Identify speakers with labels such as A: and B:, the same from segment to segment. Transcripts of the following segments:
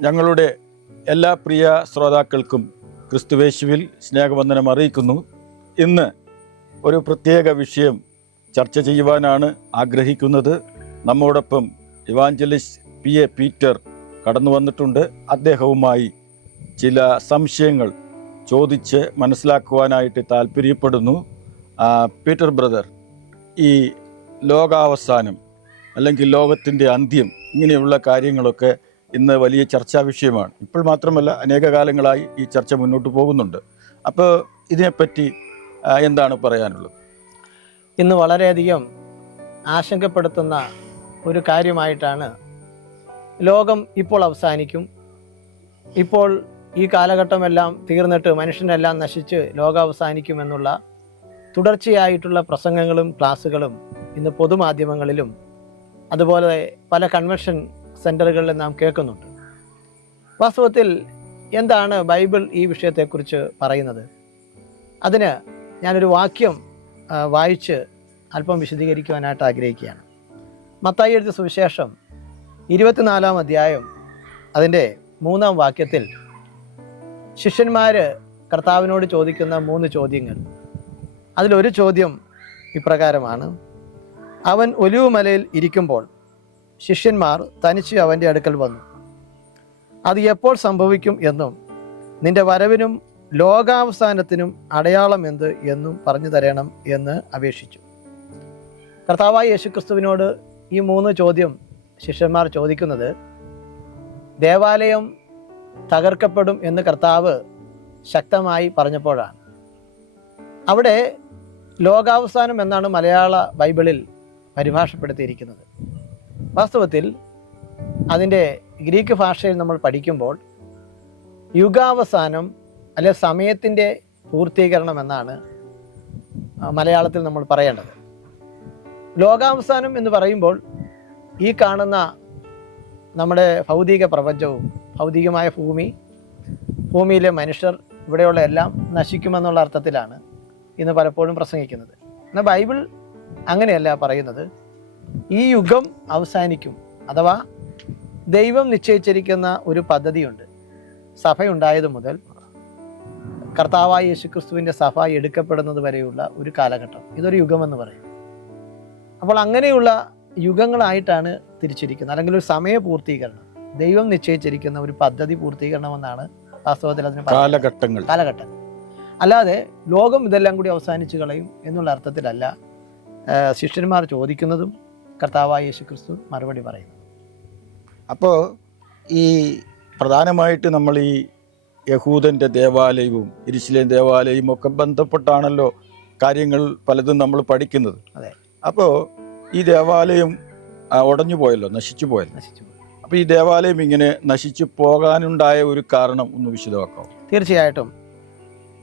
A: ഞങ്ങളുടെ എല്ലാ പ്രിയ ശ്രോതാക്കൾക്കും ക്രിസ്തുവേശുവിൽ സ്നേഹവന്ദനം അറിയിക്കുന്നു. ഇന്ന് ഒരു പ്രത്യേക വിഷയം ചർച്ച ചെയ്യുവാനാണ് ആഗ്രഹിക്കുന്നത്. നമ്മോടൊപ്പം ഇവാഞ്ചലിസ്റ്റ് പി എ പീറ്റർ കടന്നു വന്നിട്ടുണ്ട്. അദ്ദേഹവുമായി ചില സംശയങ്ങൾ ചോദിച്ച് മനസ്സിലാക്കുവാനായിട്ട് താല്പര്യപ്പെടുന്നു പീറ്റർ ബ്രദർ ഈ ലോകാവസാനം അല്ലെങ്കിൽ ലോകത്തിന്റെ അന്ത്യം ഇങ്ങനെയുള്ള കാര്യങ്ങളൊക്കെ ഇന്ന് വലിയ ചർച്ചാ വിഷയമാണ്. ഇപ്പോൾ മാത്രമല്ല അനേക കാലങ്ങളായി ഈ ചർച്ച മുന്നോട്ട് പോകുന്നുണ്ട്. അപ്പോൾ ഇതിനെപ്പറ്റി എന്താണ് പറയാനുള്ളത്?
B: ഇന്ന് വളരെയധികം ആശങ്കപ്പെടുത്തുന്ന ഒരു കാര്യമായിട്ടാണ് ലോകം ഇപ്പോൾ അവസാനിക്കും. ഇപ്പോൾ ഈ കാലഘട്ടമെല്ലാം തീർന്നിട്ട് മനുഷ്യനെല്ലാം നശിച്ച് ലോകം അവസാനിക്കുമെന്നുള്ള തുടർച്ചയായിട്ടുള്ള പ്രസംഗങ്ങളും ക്ലാസ്സുകളും ഇന്ന് പൊതുമാധ്യമങ്ങളിലും അതുപോലെ പല കൺവെൻഷൻ സെന്ററുകളിലും നാം കേൾക്കുന്നുണ്ട്. വാസ്തവത്തിൽ എന്താണ് ബൈബിൾ ഈ വിഷയത്തെക്കുറിച്ച് പറയുന്നത്? അതിന് ഞാനൊരു വാക്യം വായിച്ച് അല്പം വിശദീകരിക്കുവാനായിട്ട് ആഗ്രഹിക്കുകയാണ്. മത്തായി എഴുതിയ സുവിശേഷം ഇരുപത്തിനാലാം അധ്യായം അതിന്റെ മൂന്നാം വാക്യത്തിൽ ശിഷ്യന്മാർ കർത്താവിനോട് ചോദിക്കുന്ന മൂന്ന് ചോദ്യങ്ങൾ. അതിലൊരു ചോദ്യം ഇപ്രകാരമാണ്. അവൻ ഒലിവുമലയിൽ ഇരിക്കുമ്പോൾ ശിഷ്യന്മാർ തനിച്ച് അവന്റെ അടുക്കൽ വന്നു. അത് എപ്പോൾ സംഭവിക്കും എന്നും നിന്റെ വരവിനും ലോകാവസാനത്തിനും അടയാളം എന്ത് എന്നും പറഞ്ഞു തരണം എന്ന് അപേക്ഷിച്ചു. കർത്താവായ യേശുക്രിസ്തുവിനോട് ഈ മൂന്ന് ചോദ്യം ശിഷ്യന്മാർ ചോദിക്കുന്നത് ദേവാലയം തകർക്കപ്പെടും എന്ന് കർത്താവ് ശക്തമായി പറഞ്ഞപ്പോഴാണ്. അവിടെ ലോകാവസാനം എന്നാണ് മലയാള ബൈബിളിൽ പരിഭാഷപ്പെടുത്തിയിരിക്കുന്നത്. വാസ്തവത്തിൽ അതിന്റെ ഗ്രീക്ക് ഭാഷയിൽ നമ്മൾ പഠിക്കുമ്പോൾ യുഗാവസാനം അല്ലെ സമയത്തിന്റെ പൂർത്തീകരണം എന്നാണ് മലയാളത്തിൽ നമ്മൾ പറയേണ്ടത്. ലോകാവസാനം എന്ന് പറയുമ്പോൾ ഈ കാണുന്ന നമ്മുടെ ഭൗതിക പ്രപഞ്ചവും ഭൗതികമായ ഭൂമി ഭൂമിയിലെ മനുഷ്യർ ഇവിടെയുള്ള എല്ലാം നശിക്കുമെന്നുള്ള അർത്ഥത്തിലാണ് ഇന്ന് പലപ്പോഴും പ്രസംഗിക്കുന്നത്. എന്നാൽ ബൈബിൾ അങ്ങനെയല്ല പറയുന്നത്. ഈ യുഗം അവസാനിക്കും. അഥവാ ദൈവം നിശ്ചയിച്ചിരിക്കുന്ന ഒരു പദ്ധതിയുണ്ട്. സഭയുണ്ടായത് മുതൽ കർത്താവായ യേശുക്രിസ്തുവിന്റെ സഭ എടുക്കപ്പെടുന്നത് വരെയുള്ള ഒരു കാലഘട്ടം. ഇതൊരു യുഗമെന്ന് പറയും. അപ്പോൾ അങ്ങനെയുള്ള യുഗങ്ങളായിട്ടാണ് തിരിച്ചിരിക്കുന്നത്. അല്ലെങ്കിൽ ഒരു സമയ പൂർത്തീകരണം. ദൈവം നിശ്ചയിച്ചിരിക്കുന്ന ഒരു പദ്ധതി പൂർത്തീകരണമെന്നാണ് വാസ്തവത്തിൽ അതിന് കാലഘട്ടങ്ങൾ
A: കാലഘട്ടങ്ങൾ.
B: കാലഘട്ടം. അല്ലാതെ ലോകം ഇതെല്ലാം കൂടി അവസാനിച്ചു കളയും എന്നുള്ള അർത്ഥത്തിലല്ല ശിഷ്യന്മാർ ചോദിക്കുന്നതും കർത്താവായ യേശു ക്രിസ്തു മറുപടി പറയുന്നു.
A: അപ്പോൾ ഈ പ്രധാനമായിട്ട് നമ്മൾ ഈ യഹൂദന്റെ ദേവാലയവും ഇരിശിലേം ദേവാലയവും ഒക്കെ ബന്ധപ്പെട്ടാണല്ലോ കാര്യങ്ങൾ പലതും നമ്മൾ പഠിക്കുന്നത്.
B: അതെ.
A: അപ്പോൾ ഈ ദേവാലയം ഉടഞ്ഞു പോയല്ലോ നശിച്ചു പോയല്ലോ.
B: നശിച്ചു.
A: അപ്പോൾ ഈ ദേവാലയം ഇങ്ങനെ നശിച്ചു പോകാനുണ്ടായ ഒരു കാരണം ഒന്ന് വിശദമാക്കാം?
B: തീർച്ചയായിട്ടും.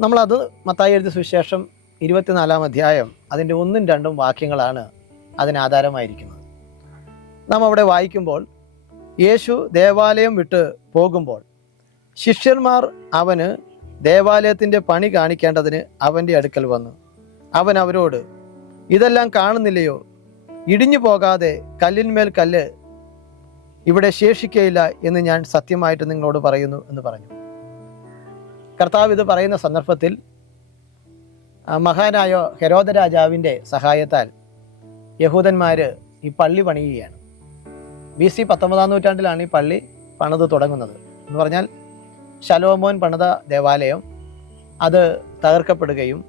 B: നമ്മളത് മത്തായി എഴുതിയ സുവിശേഷം ഇരുപത്തിനാലാം അധ്യായം അതിന്റെ ഒന്നും രണ്ടും വാക്യങ്ങളാണ് അതിന് ആധാരമായിരിക്കുന്നത് നാം അവിടെ വായിക്കുമ്പോൾ യേശു ദേവാലയം വിട്ട് പോകുമ്പോൾ ശിഷ്യന്മാർ അവന് ദേവാലയത്തിന്റെ പണി കാണിക്കേണ്ടതിന് അവന്റെ അടുക്കൽ വന്നു. അവൻ അവരോട് ഇതെല്ലാം കാണുന്നില്ലയോ? ഇടിഞ്ഞു പോകാതെ കല്ലിന്മേൽ കല്ല് ഇവിടെ ശേഷിക്കയില്ല എന്ന് ഞാൻ സത്യമായിട്ട് നിങ്ങളോട് പറയുന്നു എന്ന് പറഞ്ഞു. കർത്താവ് ഇത് പറയുന്ന സന്ദർഭത്തിൽ മഹാനായ ഹെരോദ രാജാവിന്റെ സഹായത്താൽ യഹൂദന്മാർ ഈ പള്ളി പണിയുകയാണ്. ബി സി പത്തൊമ്പതാം നൂറ്റാണ്ടിലാണ് ഈ പള്ളി പണിത് തുടങ്ങുന്നത്. എന്ന് പറഞ്ഞാൽ ശലോമോൻ പണിത ദേവാലയം അത് തകർക്കപ്പെടുകയും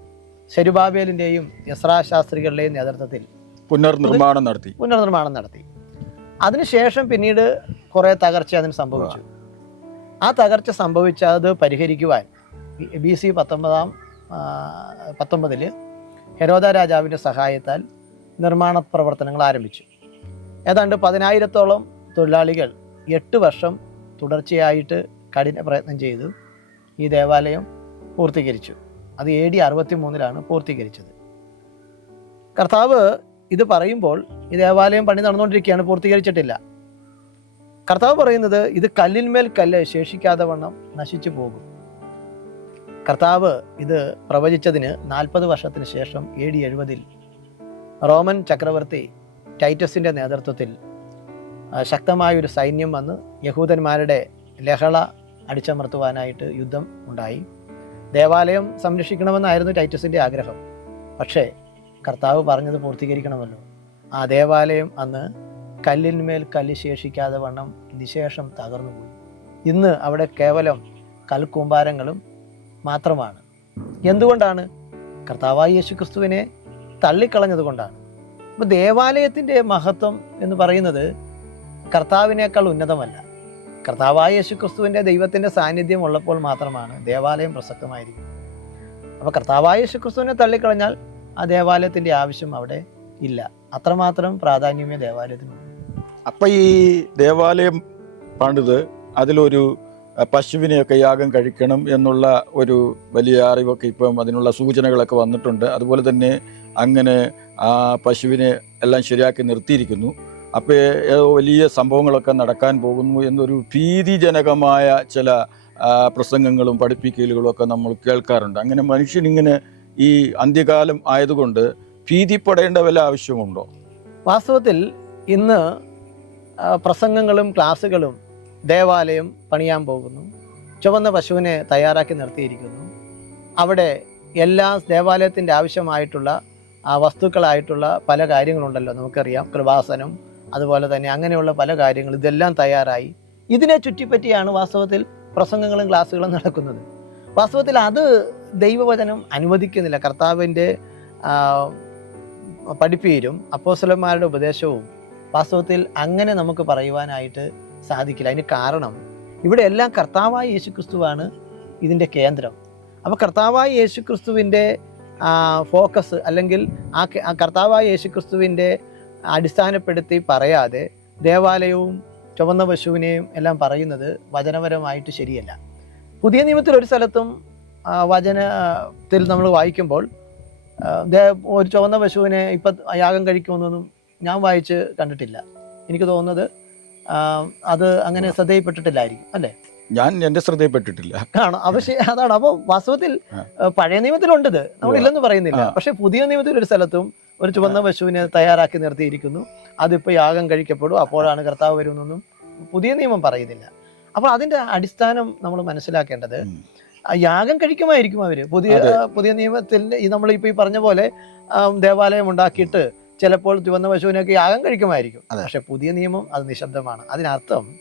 B: ശരുബാബേലിന്റെയും യസ്രാ ശാസ്ത്രികളുടെയും നേതൃത്വത്തിൽ
A: പുനർനിർമ്മാണം നടത്തി.
B: പുനർനിർമ്മാണം നടത്തി. അതിനുശേഷം പിന്നീട് കുറേ തകർച്ച അതിന് സംഭവിച്ചു. ആ തകർച്ച സംഭവിച്ചത് പരിഹരിക്കുവാൻ ബി സി പത്തൊമ്പതാം പത്തൊമ്പതിൽ ഹെരോദ രാജാവിന്റെ സഹായത്താൽ നിർമ്മാണ പ്രവർത്തനങ്ങൾ ആരംഭിച്ചു. ഏതാണ്ട് പതിനായിരത്തോളം തൊഴിലാളികൾ എട്ട് വർഷം തുടർച്ചയായിട്ട് കഠിന പ്രയത്നം ചെയ്തു ഈ ദേവാലയം പൂർത്തീകരിച്ചു. അത് എ ഡി അറുപത്തി മൂന്നിലാണ് പൂർത്തീകരിച്ചത്. കർത്താവ് ഇത് പറയുമ്പോൾ ഈ ദേവാലയം പണി നടന്നുകൊണ്ടിരിക്കുകയാണ് പൂർത്തീകരിച്ചിട്ടില്ല. കർത്താവ് പറയുന്നത് ഇത് കല്ലിന്മേൽ കല്ല് ശേഷിക്കാതെ വണ്ണം നശിച്ചു പോകും. കർത്താവ് ഇത് പ്രവചിച്ചതിന് നാൽപ്പത് വർഷത്തിന് ശേഷം എ ഡി എഴുപതിൽ റോമൻ ചക്രവർത്തി ടൈറ്റസിന്റെ നേതൃത്വത്തിൽ ശക്തമായൊരു സൈന്യം വന്ന് യഹൂദന്മാരുടെ ലഹള അടിച്ചമർത്തുവാനായിട്ട് യുദ്ധം ഉണ്ടായി. ദേവാലയം സംരക്ഷിക്കണമെന്നായിരുന്നു ടൈറ്റസിന്റെ ആഗ്രഹം. പക്ഷേ കർത്താവ് പറഞ്ഞത് പൂർത്തീകരിക്കണമല്ലോ. ആ ദേവാലയം അന്ന് കല്ലിന്മേൽ കല്ല് ശേഷിക്കാതെ വണ്ണം നിശേഷം തകർന്നുപോയി ഇന്ന് അവിടെ കേവലം കൽക്കൂമ്പാരങ്ങളും മാത്രമാണ്. എന്തുകൊണ്ടാണ് കർത്താവായ യേശു ക്രിസ്തുവിനെ തള്ളിക്കളഞ്ഞത് കൊണ്ടാണ്. അപ്പോൾ ദേവാലയത്തിന്റെ മഹത്വം എന്ന് പറയുന്നത് കർത്താവിനേക്കാൾ ഉന്നതമല്ല. കർത്താവായ യേശു ദൈവത്തിന്റെ സാന്നിധ്യം ഉള്ളപ്പോൾ മാത്രമാണ് ദേവാലയം പ്രസക്തമായിരിക്കുന്നത്. അപ്പോൾ കർത്താവായ യേശു ക്രിസ്തുവിനെ തള്ളിക്കളഞ്ഞാൽ ആ ദേവാലയത്തിന്റെ ആവശ്യം അവിടെ ഇല്ല. അത്രമാത്രം പ്രാധാന്യമേ ദേവാലയത്തിനുള്ളൂ.
A: അപ്പം ഈ ദേവാലയം പണിത് അതിലൊരു പശുവിനെയൊക്കെ യാഗം കഴിക്കണം എന്നുള്ള ഒരു വലിയ അറിവൊക്കെ ഇപ്പം അതിനുള്ള സൂചനകളൊക്കെ വന്നിട്ടുണ്ട്. അതുപോലെ തന്നെ അങ്ങനെ ആ പശുവിനെ എല്ലാം ശരിയാക്കി നിർത്തിയിരിക്കുന്നു. അപ്പോൾ ഏതോ വലിയ സംഭവങ്ങളൊക്കെ നടക്കാൻ പോകുന്നു എന്നൊരു ഭീതിജനകമായ ചില പ്രസംഗങ്ങളും പഠിപ്പിക്കലുകളും ഒക്കെ നമ്മൾ കേൾക്കാറുണ്ട്. അങ്ങനെ മനുഷ്യനിങ്ങനെ ഈ അന്ത്യകാലം ആയതുകൊണ്ട് ഭീതിപ്പെടേണ്ട വല്ല ആവശ്യമുണ്ടോ?
B: വാസ്തവത്തിൽ ഇന്ന് പ്രസംഗങ്ങളും ക്ലാസ്സുകളും ദേവാലയം പണിയാൻ പോകുന്നു. ചുവന്ന പശുവിനെ തയ്യാറാക്കി നിർത്തിയിരിക്കുന്നു. അവിടെ എല്ലാ ദേവാലയത്തിന്റെ ആവശ്യമായിട്ടുള്ള ആ വസ്തുക്കളായിട്ടുള്ള പല കാര്യങ്ങളുണ്ടല്ലോ നമുക്കറിയാം. കൃപാസനം അതുപോലെ തന്നെ അങ്ങനെയുള്ള പല കാര്യങ്ങൾ ഇതെല്ലാം തയ്യാറായി. ഇതിനെ ചുറ്റിപ്പറ്റിയാണ് വാസ്തവത്തിൽ പ്രസംഗങ്ങളും ക്ലാസ്സുകളും നടക്കുന്നത്. വാസ്തവത്തിൽ അത് ദൈവവചനം അനുവദിക്കുന്നില്ല. കർത്താവിന്റെ പഠിപ്പീരും അപ്പോസ്തലന്മാരുടെ ഉപദേശവും വാസ്തവത്തിൽ അങ്ങനെ നമുക്ക് പറയുവാനായിട്ട് സാധിക്കില്ല. അതിന് കാരണം ഇവിടെ എല്ലാം കർത്താവായ യേശുക്രിസ്തുവാണ് ഇതിന്റെ കേന്ദ്രം. അപ്പോൾ കർത്താവായ യേശുക്രിസ്തുവിന്റെ ഫോക്കസ് അല്ലെങ്കിൽ ആ കർത്താവായ യേശുക്രിസ്തുവിന്റെ അടിസ്ഥാനപ്പെടുത്തി പറയാതെ ദേവാലയവും ചുവന്ന പശുവിനെയും എല്ലാം പറയുന്നത് വചനപരമായിട്ട് ശരിയല്ല. പുതിയ നിയമത്തിൽ ഒരു സ്ഥലത്തും വചനത്തിൽ നമ്മൾ വായിക്കുമ്പോൾ ഒരു ചുവന്ന പശുവിനെ ഇപ്പം യാഗം കഴിക്കുമെന്നൊന്നും ഞാൻ വായിച്ച് കണ്ടിട്ടില്ല. എനിക്ക് തോന്നുന്നത് അത് അങ്ങനെ ശ്രദ്ധയിൽപ്പെട്ടിട്ടില്ലായിരിക്കും അല്ലേ?
A: ഞാൻ എന്റെ ശ്രദ്ധയിൽപ്പെട്ടിട്ടില്ല.
B: ആണ്? അപ്പൊ അതാണ്. അപ്പോൾ വാസ്തവത്തിൽ പഴയ നിയമത്തിലുണ്ട്. നമ്മൾ ഇല്ലെന്ന് പറയുന്നില്ല. പക്ഷെ പുതിയ നിയമത്തിൽ ഒരു സ്ഥലത്തും ഒരു ചുവന്ന പശുവിനെ തയ്യാറാക്കി നിർത്തിയിരിക്കുന്നു. അതിപ്പോൾ യാഗം കഴിക്കപ്പെടും. അപ്പോഴാണ് കർത്താവ് വരുമെന്നൊന്നും പുതിയ നിയമം പറയുന്നില്ല. അപ്പോൾ അതിന്റെ അടിസ്ഥാനം നമ്മൾ മനസ്സിലാക്കേണ്ടത് യാഗം കഴിക്കുമായിരിക്കും അവർ. പുതിയ പുതിയ നിയമത്തിൽ ഈ നമ്മൾ ഇപ്പോൾ ഈ പറഞ്ഞ പോലെ ദേവാലയം ഉണ്ടാക്കിയിട്ട് ചിലപ്പോൾ ചുവന്ന പശുവിനൊക്കെ യാഗം കഴിക്കുമായിരിക്കും.
A: അതെ.
B: പക്ഷെ പുതിയ നിയമം അത് നിശബ്ദമാണ്. അതിനർത്ഥം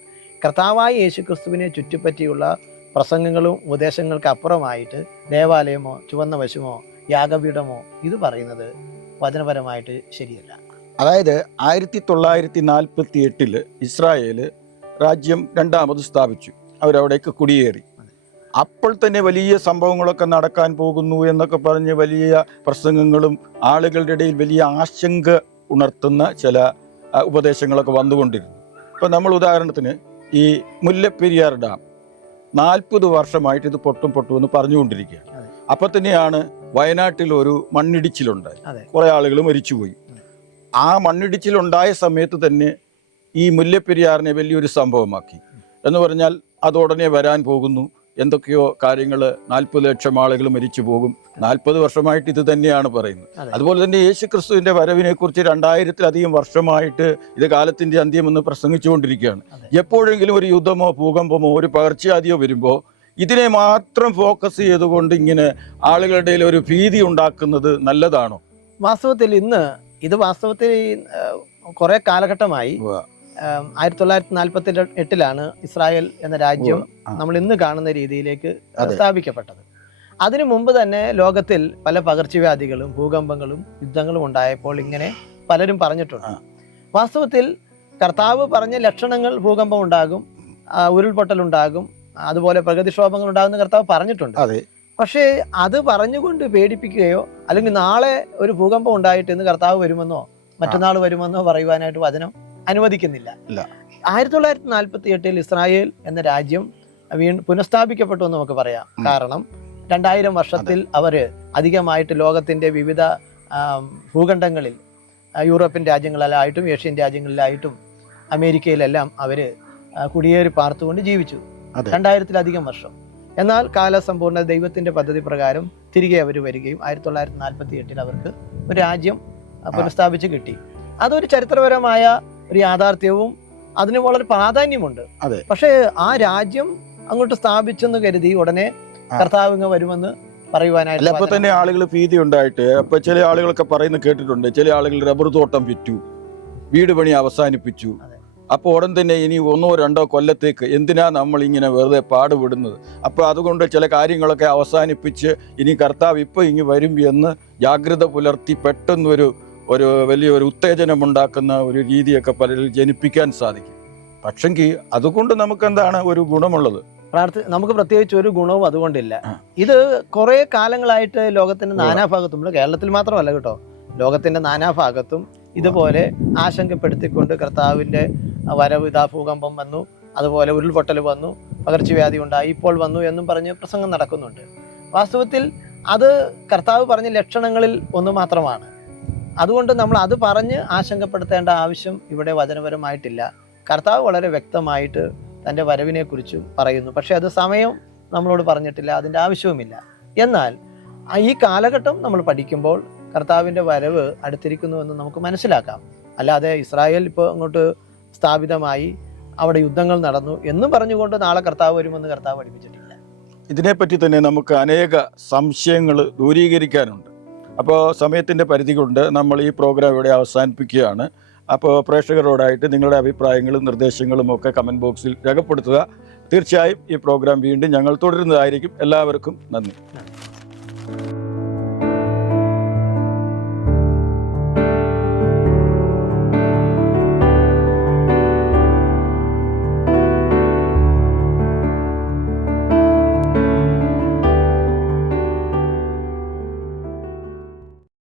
B: കർത്താവായ യേശു ക്രിസ്തുവിനെ ചുറ്റിപ്പറ്റിയുള്ള പ്രസംഗങ്ങളും ഉപദേശങ്ങൾക്ക് അപ്പുറമായിട്ട് ദേവാലയമോ ചുവന്ന പശുവോ യാഗപീഠമോ ഇത് പറയുന്നത് വചനപരമായിട്ട് ശരിയല്ല.
A: അതായത് ആയിരത്തി തൊള്ളായിരത്തി നാൽപ്പത്തി എട്ടിൽ ഇസ്രായേൽ രാജ്യം രണ്ടാമത് സ്ഥാപിച്ചു. അവരവിടേക്ക് കുടിയേറി. അപ്പോൾ തന്നെ വലിയ സംഭവങ്ങളൊക്കെ നടക്കാൻ പോകുന്നു എന്നൊക്കെ പറഞ്ഞ് വലിയ പ്രസംഗങ്ങളും ആളുകളുടെ ഇടയിൽ വലിയ ആശങ്ക ഉണർത്തുന്ന ചില ഉപദേശങ്ങളൊക്കെ വന്നുകൊണ്ടിരുന്നു. ഇപ്പം നമ്മൾ ഉദാഹരണത്തിന് ഈ മുല്ലപ്പെരിയാർ ഡാം നാൽപ്പത് വർഷമായിട്ട് ഇത് പൊട്ടും പൊട്ടും എന്ന് പറഞ്ഞുകൊണ്ടിരിക്കുകയാണ്. അപ്പം തന്നെയാണ് വയനാട്ടിൽ ഒരു മണ്ണിടിച്ചിലുണ്ടായി കുറേ ആളുകൾ മരിച്ചുപോയി. ആ മണ്ണിടിച്ചിലുണ്ടായ സമയത്ത് തന്നെ ഈ മുല്ലപ്പെരിയാറിനെ വലിയൊരു സംഭവമാക്കി. എന്ന് പറഞ്ഞാൽ അത് ഉടനെ വരാൻ പോകുന്നു. എന്തൊക്കെയോ കാര്യങ്ങൾ നാൽപ്പത് ലക്ഷം ആളുകൾ മരിച്ചു പോകും. നാൽപ്പത് വർഷമായിട്ട് ഇത് തന്നെയാണ് പറയുന്നത്. അതുപോലെ തന്നെ യേശു ക്രിസ്തുവിന്റെ വരവിനെ കുറിച്ച് രണ്ടായിരത്തിലധികം വർഷമായിട്ട് ഇത് കാലത്തിന്റെ അന്ത്യമെന്ന് പ്രസംഗിച്ചുകൊണ്ടിരിക്കുകയാണ്.
B: അതെ.
A: എപ്പോഴെങ്കിലും ഒരു യുദ്ധമോ ഭൂകമ്പമോ ഒരു പകർച്ചവ്യാധിയോ വരുമ്പോൾ ഇതിനെ മാത്രം ഫോക്കസ് ചെയ്തുകൊണ്ട് ഇങ്ങനെ ആളുകളുടെ ഒരു ഭീതി ഉണ്ടാക്കുന്നത് നല്ലതാണോ?
B: വാസ്തവത്തിൽ ഇന്ന് ഇത് വാസ്തവത്തിൽ കുറെ കാലഘട്ടമായി ആയിരത്തി തൊള്ളായിരത്തി നാൽപ്പത്തി എട്ടിലാണ് ഇസ്രായേൽ എന്ന രാജ്യം നമ്മൾ ഇന്ന് കാണുന്ന രീതിയിലേക്ക് സ്ഥാപിക്കപ്പെട്ടത് അതിനു മുമ്പ് തന്നെ ലോകത്തിൽ പല പകർച്ചവ്യാധികളും ഭൂകമ്പങ്ങളും യുദ്ധങ്ങളും ഉണ്ടായപ്പോൾ ഇങ്ങനെ പലരും പറഞ്ഞിട്ടുണ്ട്. വാസ്തവത്തിൽ കർത്താവ് പറഞ്ഞ ലക്ഷണങ്ങൾ ഭൂകമ്പം ഉണ്ടാകും ഉരുൾപൊട്ടലുണ്ടാകും ഉരുൾപൊട്ടൽ ഉണ്ടാകും അതുപോലെ പ്രകൃതിക്ഷോഭങ്ങൾ ഉണ്ടാകുന്ന കർത്താവ് പറഞ്ഞിട്ടുണ്ട്.
A: അതെ.
B: പക്ഷേ അത് പറഞ്ഞുകൊണ്ട് പേടിപ്പിക്കുകയോ അല്ലെങ്കിൽ നാളെ ഒരു ഭൂകമ്പം ഉണ്ടായിട്ട് ഇന്ന് കർത്താവ് വരുമെന്നോ മറ്റന്നാൾ വരുമെന്നോ പറയുവാനായിട്ട് വചനം അനുവദിക്കുന്നില്ല. ആയിരത്തി തൊള്ളായിരത്തി നാൽപ്പത്തി എട്ടിൽ ഇസ്രായേൽ എന്ന രാജ്യം വീ പുനഃസ്ഥാപിക്കപ്പെട്ടു എന്ന് നമുക്ക് പറയാം. കാരണം രണ്ടായിരം വർഷത്തിൽ അവർ അധികമായിട്ട് ലോകത്തിന്റെ വിവിധ ഭൂഖണ്ഡങ്ങളിൽ യൂറോപ്യൻ രാജ്യങ്ങളിലായിട്ടും ഏഷ്യൻ രാജ്യങ്ങളിലായിട്ടും അമേരിക്കയിലെല്ലാം അവർ ആ, കുടിയേറി പാർത്തുകൊണ്ട് ജീവിച്ചു. രണ്ടായിരത്തിലധികം വർഷം. എന്നാൽ കാലസമ്പൂർണ ദൈവത്തിന്റെ പദ്ധതി പ്രകാരം തിരികെ അവർ വരികയും ആയിരത്തി തൊള്ളായിരത്തി നാൽപ്പത്തി എട്ടിൽ അവർക്ക് ഒരു രാജ്യം പുനഃസ്ഥാപിച്ച് കിട്ടി. അതൊരു ചരിത്രപരമായ ഒരു യാഥാർത്ഥ്യവും അതിന് വളരെ പ്രാധാന്യമുണ്ട്.
A: അതെ.
B: പക്ഷേ ആ രാജ്യം അങ്ങോട്ട് സ്ഥാപിച്ചെന്ന് കരുതി ഉടനെ കർത്താവ് വരുമെന്ന് പറയുവാനായിട്ട്
A: അപ്പൊ തന്നെ ആളുകൾ ഭീതി ഉണ്ടായിട്ട് അപ്പൊ ചില ആളുകളൊക്കെ പറയുന്നത് കേട്ടിട്ടുണ്ട് ചില ആളുകൾ റബ്ബർ തോട്ടം വിറ്റു വീട് പണി അവസാനിപ്പിച്ചു. അപ്പോൾ ഉടൻ തന്നെ ഇനി ഒന്നോ രണ്ടോ കൊല്ലത്തേക്ക് എന്തിനാ നമ്മൾ ഇങ്ങനെ വെറുതെ പാടുപെടുന്നത്? അപ്പോൾ അതുകൊണ്ട് ചില കാര്യങ്ങളൊക്കെ അവസാനിപ്പിച്ച് ഇനി കർത്താവ് ഇപ്പോൾ ഇങ്ങ് വരും എന്ന് ജാഗ്രത പുലർത്തി പെട്ടെന്നൊരു ഒരു വലിയൊരു ഉത്തേജനം ഉണ്ടാക്കുന്ന ഒരു രീതിയൊക്കെ പലരിൽ ജനിപ്പിക്കാൻ സാധിക്കും. പക്ഷെങ്കിൽ അതുകൊണ്ട് നമുക്ക് എന്താണ് ഒരു ഗുണമുള്ളത്?
B: പ്രാർത്ഥി നമുക്ക് പ്രത്യേകിച്ച് ഒരു ഗുണവും അതുകൊണ്ടില്ല. ഇത് കുറെ കാലങ്ങളായിട്ട് ലോകത്തിന്റെ നാനാഭാഗത്തും നമ്മൾ കേരളത്തിൽ മാത്രമല്ല കേട്ടോ ലോകത്തിന്റെ നാനാഭാഗത്തും ഇതുപോലെ ആശങ്കപ്പെടുത്തിക്കൊണ്ട് കർത്താവിന്റെ വരവ് ഇതാ ഭൂകമ്പം വന്നു അതുപോലെ ഉരുൾപൊട്ടൽ വന്നു പകർച്ചവ്യാധി ഉണ്ടായി ഇപ്പോൾ വന്നു എന്നും പറഞ്ഞ് പ്രസംഗം നടക്കുന്നുണ്ട്. വാസ്തവത്തിൽ അത് കർത്താവ് പറഞ്ഞ ലക്ഷണങ്ങളിൽ ഒന്ന് മാത്രമാണ്. അതുകൊണ്ട് നമ്മൾ അത് പറഞ്ഞ് ആശങ്കപ്പെടുത്തേണ്ട ആവശ്യം ഇവിടെ വചനപരമായിട്ടില്ല. കർത്താവ് വളരെ വ്യക്തമായിട്ട് തന്റെ വരവിനെക്കുറിച്ചും പറയുന്നു. പക്ഷേ അത് സമയം നമ്മളോട് പറഞ്ഞിട്ടില്ല അതിന്റെ ആവശ്യവുമില്ല. എന്നാൽ ഈ കാലഘട്ടം നമ്മൾ പഠിക്കുമ്പോൾ കർത്താവിന്റെ വരവ് അടുത്തിരിക്കുന്നു എന്ന് നമുക്ക് മനസ്സിലാക്കാം. അല്ലാതെ ഇസ്രായേൽ ഇപ്പോൾ അങ്ങോട്ട് സ്ഥാപിതമായി അവിടെ യുദ്ധങ്ങൾ നടന്നു എന്നും പറഞ്ഞുകൊണ്ട് നാളെ കർത്താവ് വരുമെന്ന് കർത്താവ് പഠിപ്പിച്ചിട്ടില്ല.
A: ഇതിനെപ്പറ്റി തന്നെ നമുക്ക് അനേക സംശയങ്ങൾ ദൂരീകരിക്കാനുണ്ട്. അപ്പോൾ സമയത്തിന്റെ പരിധി കൊണ്ട് നമ്മൾ ഈ പ്രോഗ്രാം ഇവിടെ അവസാനിപ്പിക്കുകയാണ്. അപ്പോൾ പ്രേക്ഷകരോടായിട്ട് നിങ്ങളുടെ അഭിപ്രായങ്ങളും നിർദ്ദേശങ്ങളും ഒക്കെ കമന്റ് ബോക്സിൽ രേഖപ്പെടുത്തുക. തീർച്ചയായും ഈ പ്രോഗ്രാം വീണ്ടും ഞങ്ങൾ തുടരുന്നതായിരിക്കും. എല്ലാവർക്കും നന്ദി.